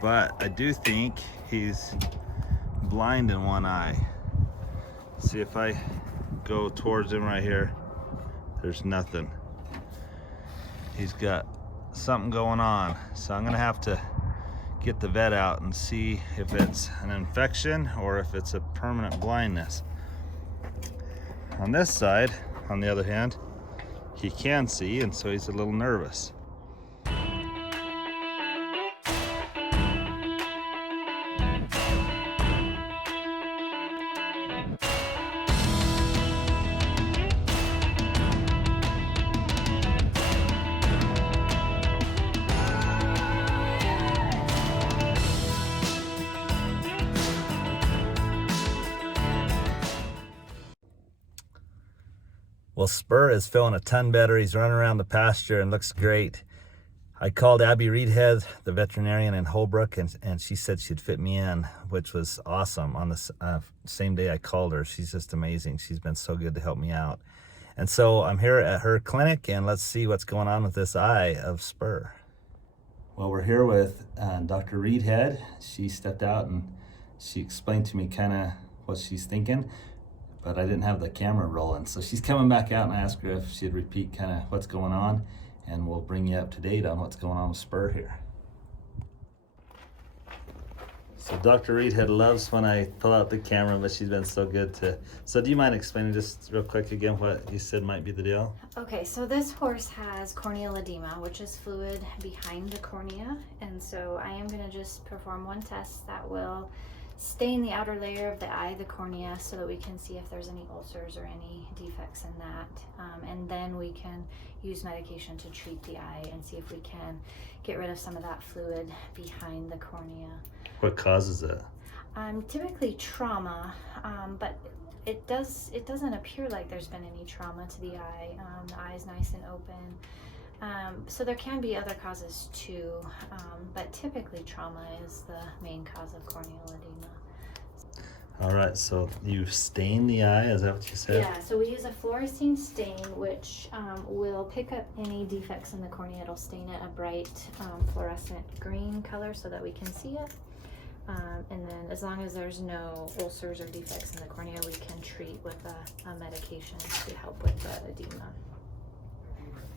but I do think he's blind in one eye. See, if I go towards him right here, there's nothing. He's got something going on. So I'm gonna have to get the vet out and see if it's an infection or if it's a permanent blindness. On this side, on the other hand, he can see, and so he's a little nervous. Well, Spur is feeling a ton better. He's running around the pasture and looks great. I called Abby Reedhead, the veterinarian in Holbrook, and she said she'd fit me in, which was awesome. On the same day I called her, she's just amazing. She's been so good to help me out. And so I'm here at her clinic, and let's see what's going on with this eye of Spur. Well, we're here with Dr. Reedhead. She stepped out and she explained to me kind of what she's thinking, but I didn't have the camera rolling. So she's coming back out, and I asked her if she'd repeat kind of what's going on, and we'll bring you up to date on what's going on with Spur here. So Dr. Reedhead loves when I pull out the camera, but she's been so good to... So do you mind explaining just real quick again what you said might be the deal? Okay, so this horse has corneal edema, which is fluid behind the cornea. And so I am gonna just perform one test that will stain the outer layer of the eye, the cornea, so that we can see if there's any ulcers or any defects in that. And then we can use medication to treat the eye and see if we can get rid of some of that fluid behind the cornea. What causes it? Typically trauma, but it doesn't appear like there's been any trauma to the eye. The eye is nice and open. So there can be other causes too, but typically trauma is the main cause of corneal edema. All right, so you stain the eye, is that what you said? Yeah, so we use a fluorescein stain, which will pick up any defects in the cornea. It'll stain it a bright fluorescent green color so that we can see it. And then as long as there's no ulcers or defects in the cornea, we can treat with a medication to help with the edema.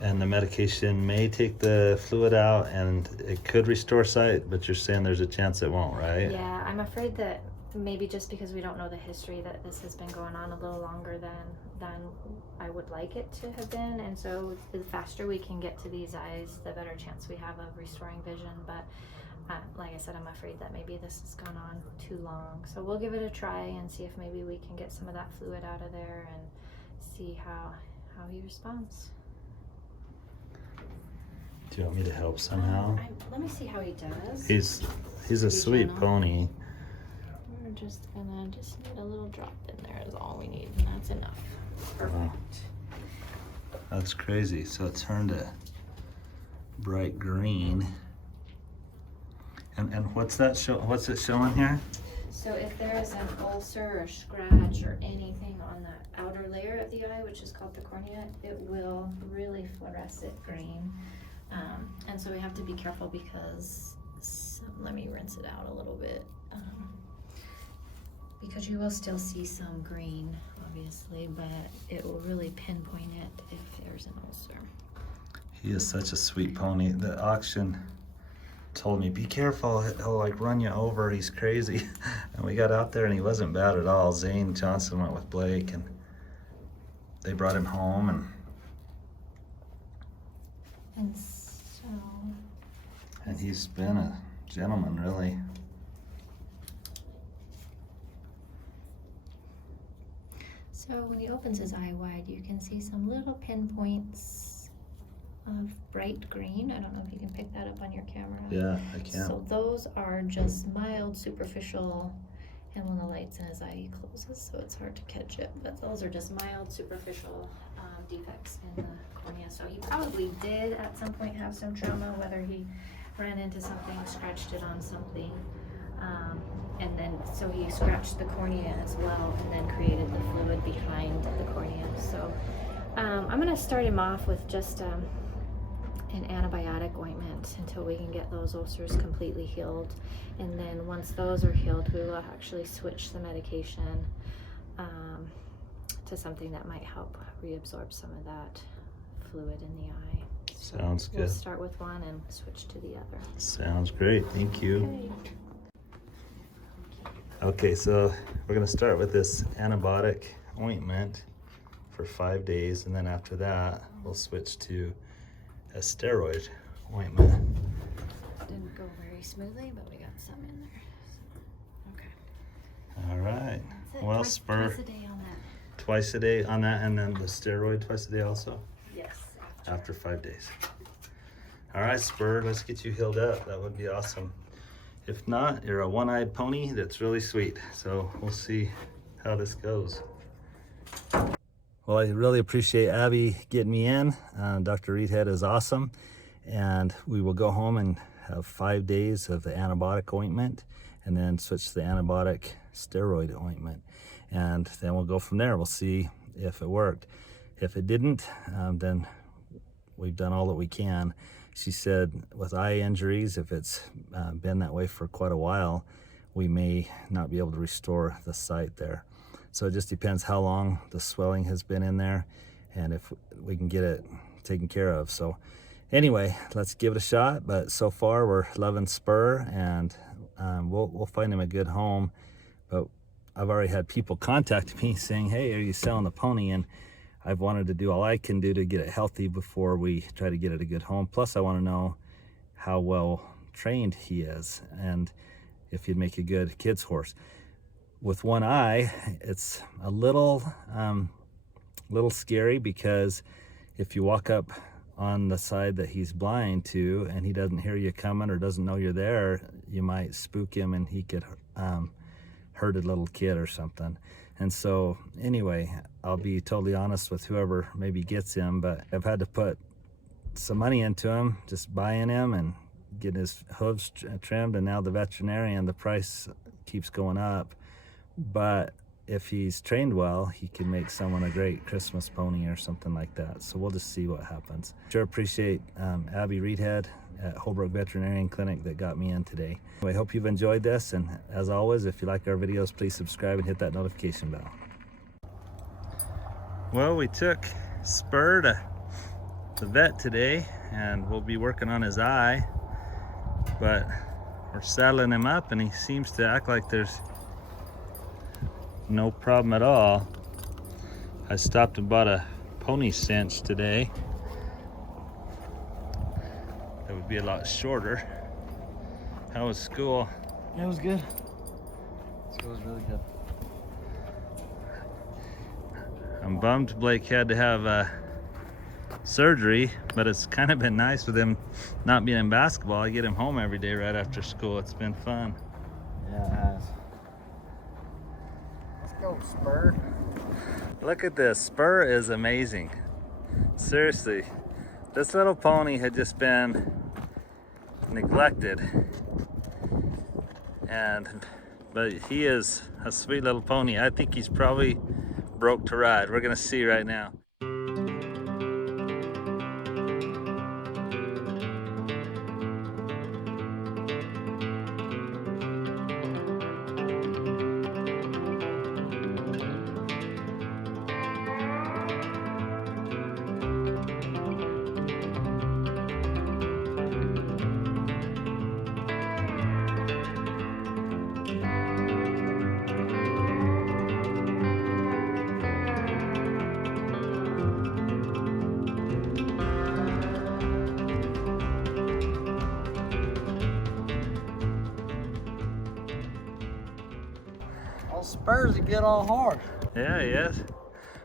And the medication may take the fluid out and it could restore sight, but you're saying there's a chance it won't, right? Yeah, I'm afraid that maybe just because we don't know the history, that this has been going on a little longer than I would like it to have been. And so the faster we can get to these eyes, the better chance we have of restoring vision. But like I said, I'm afraid that maybe this has gone on too long. So we'll give it a try and see if maybe we can get some of that fluid out of there and see how he responds. Do you want me to help somehow? Let me see how he does. He's a sweet pony. We're just need a little drop in there is all we need, and that's enough. Perfect. That's crazy. So it turned a bright green. And what's that show? What's it showing here? So if there is an ulcer or scratch or anything on the outer layer of the eye, which is called the cornea, it will really fluorescent green. And so we have to be careful because, let me rinse it out a little bit, because you will still see some green, obviously, but it will really pinpoint it if there's an ulcer. He is such a sweet pony. The auction told me, be careful, he'll like run you over, he's crazy. And we got out there and he wasn't bad at all. Zane Johnson went with Blake and they brought him home, and he's been a gentleman, really. So when he opens his eye wide, you can see some little pinpoints of bright green. I don't know if you can pick that up on your camera. Yeah, I can. So those are just mild superficial, and when the light's in his eye, he closes, so it's hard to catch it. But those are just mild superficial defects in the cornea. So he probably did at some point have some trauma, whether he ran into something, scratched it on something, and then so he scratched the cornea as well, and then created the fluid behind the cornea. So I'm going to start him off with just an antibiotic ointment until we can get those ulcers completely healed. And then once those are healed, we will actually switch the medication to something that might help reabsorb some of that fluid in the eye. So Sounds good. we'll start with one and switch to the other. Sounds great. Thank you. Okay. Okay, so we're going to start with this antibiotic ointment for 5 days, and then after that, we'll switch to a steroid ointment. Didn't go very smoothly, but we got some in there. So, okay. All right. That's it. Well, twice Spur, a day on that. twice a day on that, and then the steroid twice a day also? Yes. After 5 days. All right, Spur, let's get you healed up. That would be awesome. If not, you're a one-eyed pony that's really sweet. So we'll see how this goes. Well, I really appreciate Abby getting me in. Dr. Reedhead is awesome. And we will go home and have 5 days of the antibiotic ointment and then switch to the antibiotic steroid ointment. And then we'll go from there. We'll see if it worked. If it didn't, then we've done all that we can. She said with eye injuries, if it's been that way for quite a while, we may not be able to restore the sight there. So it just depends how long the swelling has been in there and if we can get it taken care of. So anyway, let's give it a shot. But so far we're loving Spur, and we'll find him a good home. But I've already had people contact me saying, hey, are you selling the pony? And I've wanted to do all I can do to get it healthy before we try to get it a good home. Plus, I want to know how well trained he is and if he'd make a good kid's horse. With one eye, it's a little scary, because if you walk up on the side that he's blind to and he doesn't hear you coming or doesn't know you're there, you might spook him and he could hurt a little kid or something. And so anyway, I'll be totally honest with whoever maybe gets him, but I've had to put some money into him, just buying him and getting his hooves trimmed. And now the veterinarian, the price keeps going up. But if he's trained well, he can make someone a great Christmas pony or something like that. So we'll just see what happens. Sure appreciate Abby Reedhead at Holbrook Veterinarian Clinic that got me in today. I hope you've enjoyed this, and as always, if you like our videos, please subscribe and hit that notification bell. Well, we took Spur to the vet today, and we'll be working on his eye, but we're saddling him up and he seems to act like there's no problem at all. I stopped and bought a pony cinch today. It would be a lot shorter. How was school? Yeah, it was good. School was really good. I'm bummed Blake had to have surgery, but it's kind of been nice with him not being in basketball. I get him home every day right after school. It's been fun. Yeah, it has. Let's go, Spur. Look at this. Spur is amazing. Seriously. This little pony had just been neglected, but he is a sweet little pony. I think he's probably broke to ride. We're gonna see right now. All Spurs to get all hard. Yeah, he is.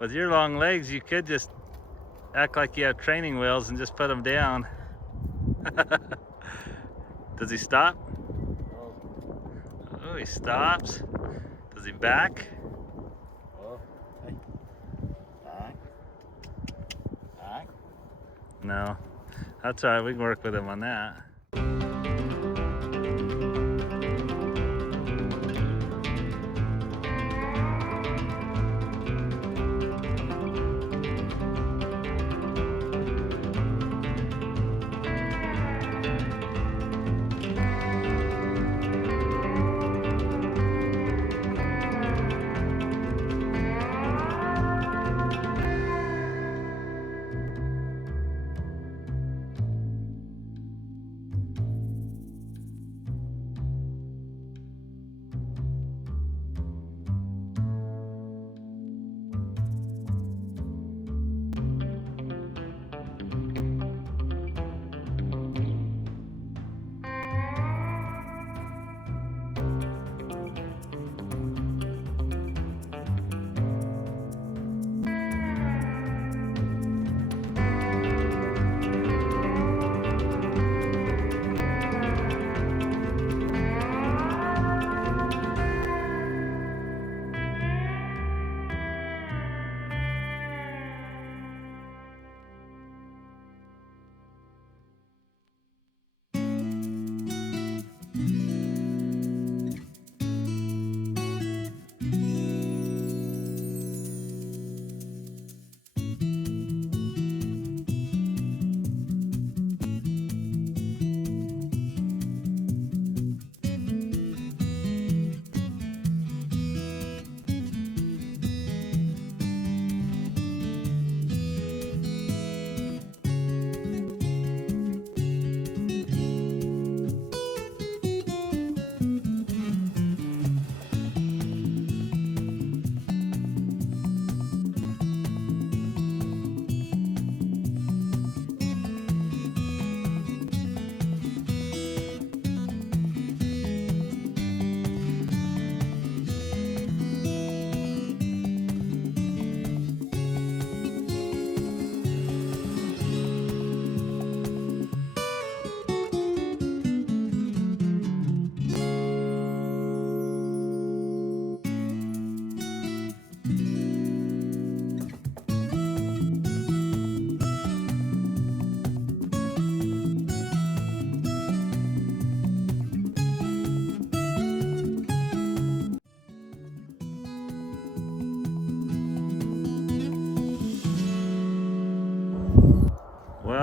With your long legs, you could just act like you have training wheels and just put them down. Does he stop? Oh, he stops. Does he back? Oh, hey. Back. Back. No. That's all right. We can work with him on that.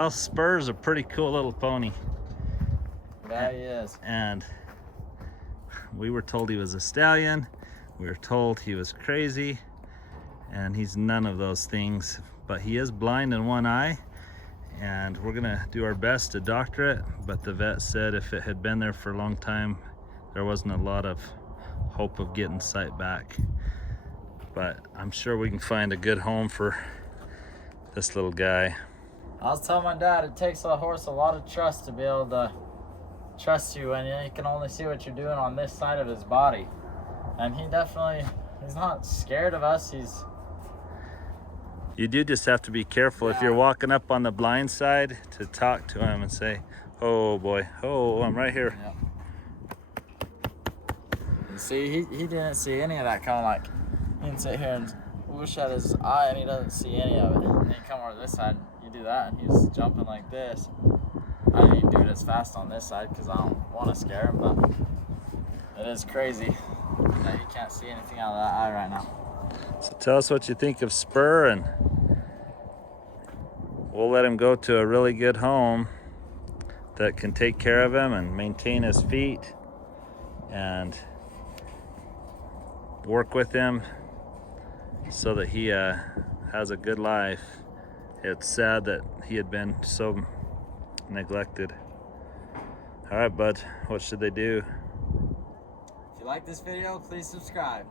Well, Spur's a pretty cool little pony. Yeah, he is. And we were told he was a stallion. We were told he was crazy. And he's none of those things. But he is blind in one eye. And we're gonna do our best to doctor it. But the vet said if it had been there for a long time, there wasn't a lot of hope of getting sight back. But I'm sure we can find a good home for this little guy. I was telling my dad it takes a horse a lot of trust to be able to trust you when you can only see what you're doing on this side of his body. And he's not scared of us. You do just have to be careful if you're walking up on the blind side to talk to him and say, oh boy, oh, I'm right here. Yep. And see, he didn't see any of that coming. Like, he can sit here and whoosh at his eye and he doesn't see any of it. And then you come over to this side, you do that, and he's jumping like this. I didn't even do it as fast on this side because I don't want to scare him, but it is crazy that he can't see anything out of that eye right now. So tell us what you think of Spur, and we'll let him go to a really good home that can take care of him and maintain his feet and work with him so that he has a good life. It's sad that he had been so neglected. All right, bud, what should they do? If you like this video, please subscribe.